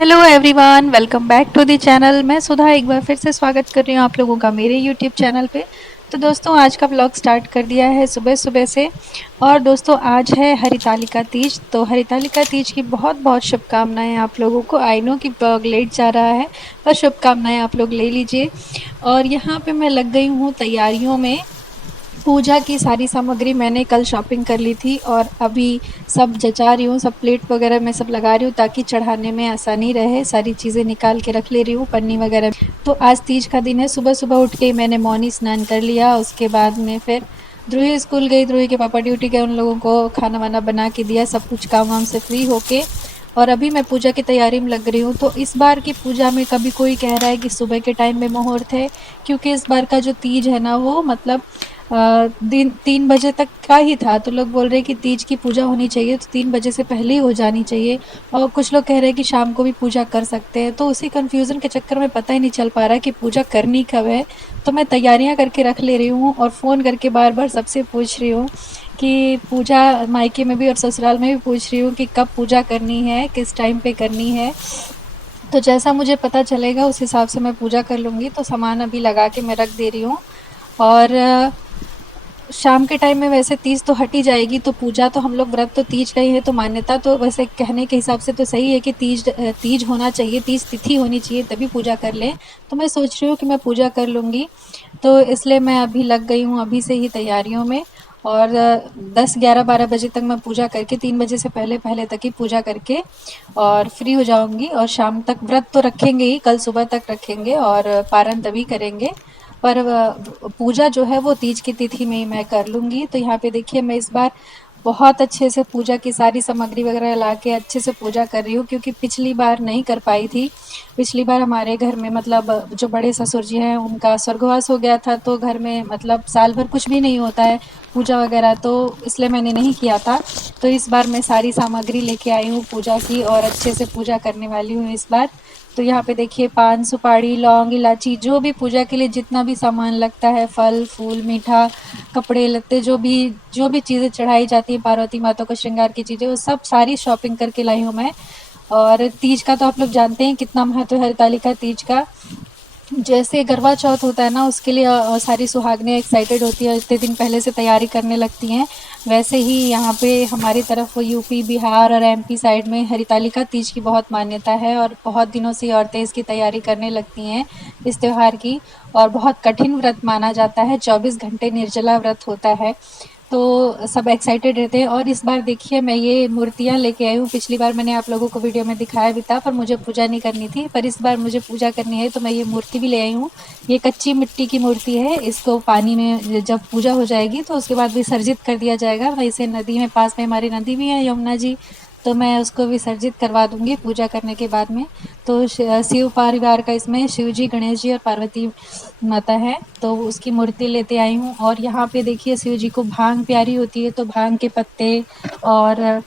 Hello everyone, welcome back to the channel. मैं सुधा एक बार फिर से स्वागत कर रही हूँ आप लोगों का मेरे यूट्यूब चैनल पे। तो दोस्तों, आज का ब्लॉग स्टार्ट कर दिया है सुबह सुबह से। और दोस्तों, आज है हरितालिका तीज। तो हरितालिका तीज की बहुत बहुत शुभकामनाएं आप लोगों को। आई नो कि ब्लॉग लेट जा रहा है, पर शुभकामनाएं आप लोग ले लीजिए। और यहाँ पे मैं लग गई हूँ तैयारियों में। पूजा की सारी सामग्री मैंने कल शॉपिंग कर ली थी और अभी सब जचा रही हूँ, सब प्लेट वगैरह मैं सब लगा रही हूँ ताकि चढ़ाने में आसानी रहे। सारी चीज़ें निकाल के रख ले रही हूँ पन्नी वगैरह। तो आज तीज का दिन है। सुबह सुबह उठ के मैंने मौनी स्नान कर लिया। उसके बाद में फिर ध्रुवी स्कूल गई। ध्रुवी के पापा ड्यूटी गए, उन लोगों को खाना वाना बना के दिया, सब कुछ काम वाम से फ्री होके और अभी मैं पूजा की तैयारी में लग रही हूँ। तो इस बार की पूजा में कभी कोई कह रहा है कि सुबह के टाइम में मुहूर्त है, क्योंकि इस बार का जो तीज है ना वो मतलब दिन 3 बजे तक का ही था। तो लोग बोल रहे हैं कि तीज की पूजा होनी चाहिए तो 3 बजे से पहले ही हो जानी चाहिए। और कुछ लोग कह रहे हैं कि शाम को भी पूजा कर सकते हैं। तो उसी कन्फ्यूज़न के चक्कर में पता ही नहीं चल पा रहा कि पूजा करनी कब है। तो मैं तैयारियां करके रख ले रही हूँ और फ़ोन करके बार बार सबसे पूछ रही हूँ कि पूजा मायके में भी और ससुराल में भी पूछ रही हूँ कि कब पूजा करनी है, किस टाइम पे करनी है। तो जैसा मुझे पता चलेगा उस हिसाब से मैं पूजा कर लूँगी। तो सामान अभी लगा के मैं रख दे रही हूँ। और शाम के टाइम में वैसे तीज तो हट ही जाएगी। तो पूजा तो हम लोग व्रत तो तीज का ही है, तो मान्यता तो वैसे कहने के हिसाब से तो सही है कि तीज होना चाहिए, तीज तिथि होनी चाहिए तभी पूजा कर लें। तो मैं सोच रही हूँ कि मैं पूजा कर लूँगी। तो इसलिए मैं अभी लग गई हूँ अभी से ही तैयारियों में। और 10 11 12 बजे तक मैं पूजा करके 3 बजे से पहले पहले तक ही पूजा करके और फ्री हो जाऊंगी। और शाम तक व्रत तो रखेंगे ही, कल सुबह तक रखेंगे और पारण तभी करेंगे। पर पूजा जो है वो तीज की तिथि में ही मैं कर लूँगी। तो यहाँ पे देखिए, मैं इस बार बहुत अच्छे से पूजा की सारी सामग्री वगैरह ला के अच्छे से पूजा कर रही हूँ, क्योंकि पिछली बार नहीं कर पाई थी। पिछली बार हमारे घर में मतलब जो बड़े ससुर जी हैं उनका स्वर्गवास हो गया था, तो घर में मतलब साल भर कुछ भी नहीं होता है पूजा वगैरह, तो इसलिए मैंने नहीं किया था। तो इस बार मैं सारी सामग्री लेके आई हूँ पूजा की और अच्छे से पूजा करने वाली हूँ इस बार। तो यहाँ पे देखिए, पान सुपारी लौंग इलायची जो भी पूजा के लिए जितना भी सामान लगता है, फल फूल मीठा कपड़े लत्ते जो भी चीज़ें चढ़ाई जाती है पार्वती माता को, श्रृंगार की चीज़ें, वो सब सारी शॉपिंग करके लाई हूँ मैं। और तीज का तो आप लोग जानते हैं कितना महत्व है हरतालिका तीज का। जैसे करवा चौथ होता है ना, उसके लिए सारी सुहागनें एक्साइटेड होती है, इतने दिन पहले से तैयारी करने लगती हैं। वैसे ही यहाँ पे हमारी तरफ यूपी बिहार और एमपी साइड में हरितालिका तीज की बहुत मान्यता है और बहुत दिनों से औरतें इसकी तैयारी करने लगती हैं इस त्यौहार की। और बहुत कठिन व्रत माना जाता है, 24 घंटे निर्जला व्रत होता है। तो सब एक्साइटेड रहते हैं। और इस बार देखिए, मैं ये मूर्तियाँ लेके आई हूँ। पिछली बार मैंने आप लोगों को वीडियो में दिखाया भी था, पर मुझे पूजा नहीं करनी थी, पर इस बार मुझे पूजा करनी है तो मैं ये मूर्ति भी ले आई हूँ। ये कच्ची मिट्टी की मूर्ति है। इसको पानी में जब पूजा हो जाएगी तो उसके बाद विसर्जित कर दिया जाएगा। वहीं से नदी में, पास में हमारी नदी भी है यमुना जी, तो मैं उसको विसर्जित करवा दूंगी पूजा करने के बाद में। तो शिव परिवार का इसमें शिव जी, गणेश जी और पार्वती माता है, तो उसकी मूर्ति लेते आई हूँ। और यहाँ पे देखिए, शिव जी को भांग प्यारी होती है, तो भांग के पत्ते और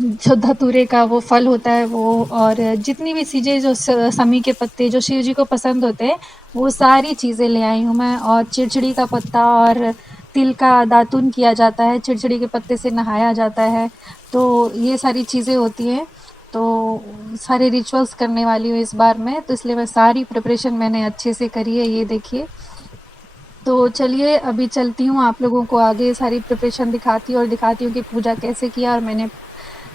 जो धतूरे का वो फल होता है वो, और जितनी भी चीज़ें जो समी के पत्ते जो शिव जी को पसंद होते हैं, वो सारी चीज़ें ले आई हूँ मैं। और चिड़चिड़ी का पत्ता और तिल का दातुन किया जाता है, चिड़चिड़ी के पत्ते से नहाया जाता है। तो ये सारी चीज़ें होती हैं। तो सारे रिचुअल्स करने वाली हूँ इस बार मैं, तो इसलिए मैं सारी प्रिपरेशन मैंने अच्छे से करी है, ये देखिए। तो चलिए अभी चलती हूँ, आप लोगों को आगे सारी प्रिपरेशन दिखाती हूँ और दिखाती हूँ कि पूजा कैसे किया और मैंने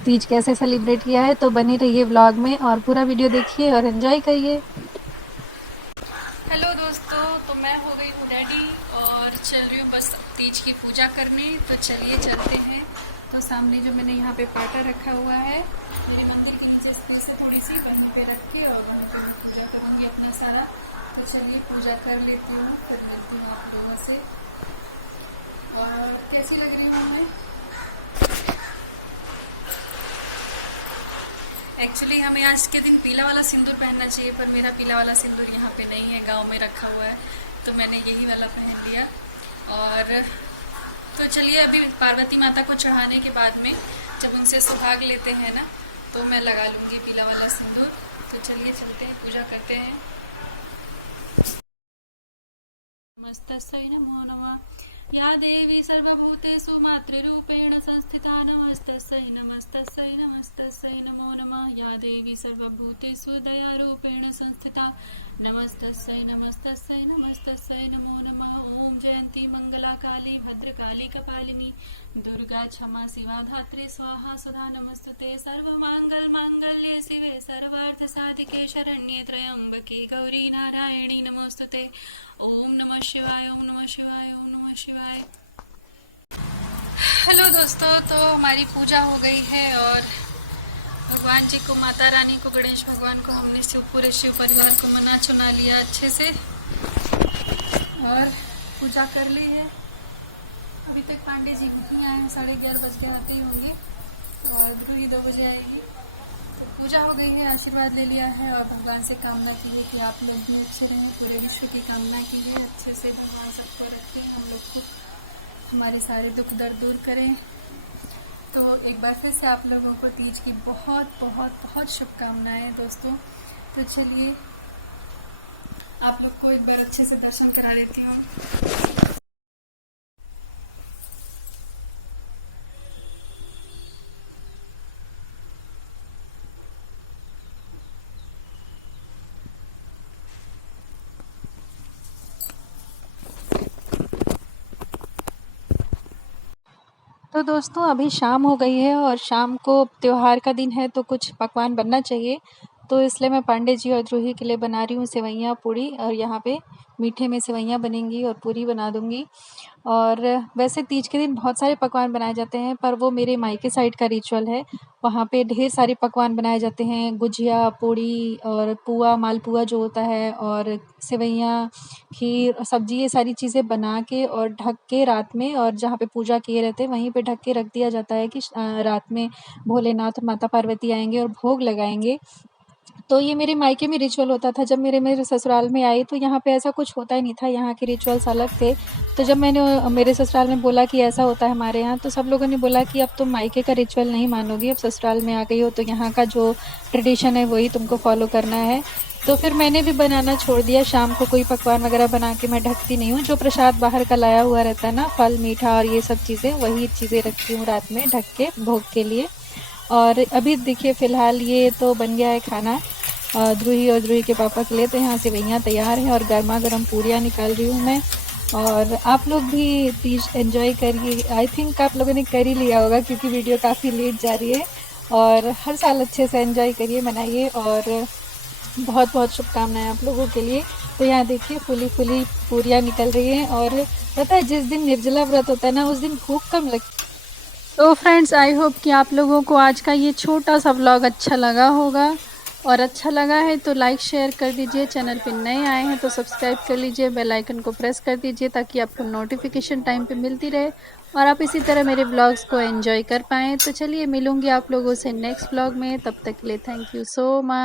तीज कैसे सेलिब्रेट किया है। तो बने रहिए व्लॉग में और पूरा वीडियो देखिए और एंजॉय करिए। हेलो दोस्तों, तो मैं हो गई हूँ रेडी और चल रही हूँ बस तीज की पूजा करने। तो चलिए चलते हैं। तो सामने जो मैंने यहाँ पे पाटा रखा हुआ है, ये मंदिर के नीचे स्पेस है थोड़ी सी, वहीं पे रख के और वहीं पे मैं पूजा करूँगी अपना सारा। तो चलिए पूजा कर लेती हूँ, फिर मिलती हूँ आप लोगों से। और कैसी लग रही हूँ मैं? एक्चुअली हमें आज के दिन पीला वाला सिंदूर पहनना चाहिए, पर मेरा पीला वाला सिंदूर यहाँ पे नहीं है, गांव में रखा हुआ है, तो मैंने यही वाला पहन लिया। और तो चलिए अभी पार्वती माता को चढ़ाने के बाद में जब उनसे सुहाग लेते हैं ना, तो मैं लगा लूँगी पीला वाला सिंदूर। तो चलिए चलते हैं, पूजा करते हैं। नमस्तस्यै नमो नमः। या देवी सर्वभूतेषु मातृरूपेण संस्थिता नमस्तस्यै नमस्तस्यै नमस्तस्यै नमो नमः। या देवी सर्वभूतेषु दयारूपेण संस्थिता नमस्तस्यै नमस्तस्यै नमस्तस्यै नमो नमः। ओम जयंती मंगला काली भद्रकाली कपालिनी दुर्गा क्षमा शिवा धात्री स्वाहा सुधा नमस्तुते। सर्वमंगल मांगल्ये शिवे सर्वार्थ साधिके शरण्ये त्र्यंबके गौरी नारायणी नमोस्तुते। ओम नमः शिवाय ओम नमः शिवाय ओम नमः शिवाय। हेलो दोस्तों, तो हमारी पूजा हो गई है और भगवान जी को, माता रानी को, गणेश भगवान को हमने पूरे शिव परिवार को मना चुना लिया अच्छे से और पूजा कर ली है। अभी तक पांडे जी नहीं आए हैं, 11:30 बज के आते ही होंगे और ध्रुवी 2 बजे आएगी। तो पूजा हो गई है, आशीर्वाद ले लिया है और भगवान से कामना की है कि आप लोग भी अच्छे रहें। पूरे विश्व की कामना की है, अच्छे से भगवान सबको रखें, हम लोग को हमारे सारे दुख दर्द दूर करें। तो एक बार फिर से आप लोगों को तीज की बहुत बहुत बहुत शुभकामनाएं दोस्तों। तो चलिए आप लोग को एक बार अच्छे से दर्शन करा देती हूँ। तो दोस्तों अभी शाम हो गई है और शाम को त्योहार का दिन है तो कुछ पकवान बनना चाहिए। तो इसलिए मैं पांडे जी और ध्रुवी के लिए बना रही हूँ सेवइयाँ पूड़ी और यहाँ पे मीठे में सेवइयाँ बनेंगी और पूरी बना दूँगी। और वैसे तीज के दिन बहुत सारे पकवान बनाए जाते हैं पर वो मेरे मायके साइड का रिचुअल है। वहाँ पे ढेर सारे पकवान बनाए जाते हैं, गुजिया, पूड़ी और पुआ, मालपुआ जो होता है और सेवइयाँ, खीर, सब्जी, ये सारी चीज़ें बना के और ढक के रात में, और जहाँ पे पूजा किए रहते हैं वहीं पे ढक के रख दिया जाता है कि रात में भोलेनाथ और माता पार्वती आएंगे और भोग लगाएंगे। तो ये मेरे मायके में रिचुअल होता था। जब मेरे ससुराल में आई तो यहाँ पे ऐसा कुछ होता ही नहीं था, यहाँ के रिचुअल्स अलग थे। तो जब मैंने मेरे ससुराल में बोला कि ऐसा होता है हमारे यहाँ, तो सब लोगों ने बोला कि अब तुम मायके का रिचुअल नहीं मानोगी, अब ससुराल में आ गई हो तो यहाँ का जो ट्रेडिशन है वही तुमको फॉलो करना है। तो फिर मैंने भी बनाना छोड़ दिया। शाम को कोई पकवान वगैरह बना के मैं ढकती नहीं हूँ। जो प्रसाद बाहर का लाया हुआ रहता है ना, फल मीठा और ये सब चीज़ें, वही चीज़ें रखती हूँ रात में ढक के भोग के लिए। और अभी देखिए फ़िलहाल ये तो बन गया है खाना ध्रुवी और ध्रुवी के पापा के लिए। तो यहाँ सेवइयाँ तैयार हैं और गर्मा गर्म पूरियाँ निकाल रही हूँ मैं। और आप लोग भी तीज एंजॉय करिए। आई थिंक आप लोगों ने कर ही लिया होगा क्योंकि वीडियो काफ़ी लेट जा रही है। और हर साल अच्छे से एंजॉय करिए, मनाइए और बहुत बहुत शुभकामनाएं आप लोगों के लिए। तो यहाँ देखिए फूली फूली पूरियाँ निकल रही हैं। और पता है जिस दिन निर्जला व्रत होता है ना, उस दिन भूख कम लगती है। तो फ्रेंड्स आई होप कि आप लोगों को आज का ये छोटा सा व्लॉग अच्छा लगा होगा, और अच्छा लगा है तो लाइक शेयर कर दीजिए। चैनल पे नए आए हैं तो सब्सक्राइब कर लीजिए, बेल आइकन को प्रेस कर दीजिए ताकि आपको नोटिफिकेशन टाइम पे मिलती रहे और आप इसी तरह मेरे व्लॉग्स को एंजॉय कर पाएँ। तो चलिए मिलूँगी आप लोगों से नेक्स्ट व्लॉग में, तब तक के लिए थैंक यू सो मच।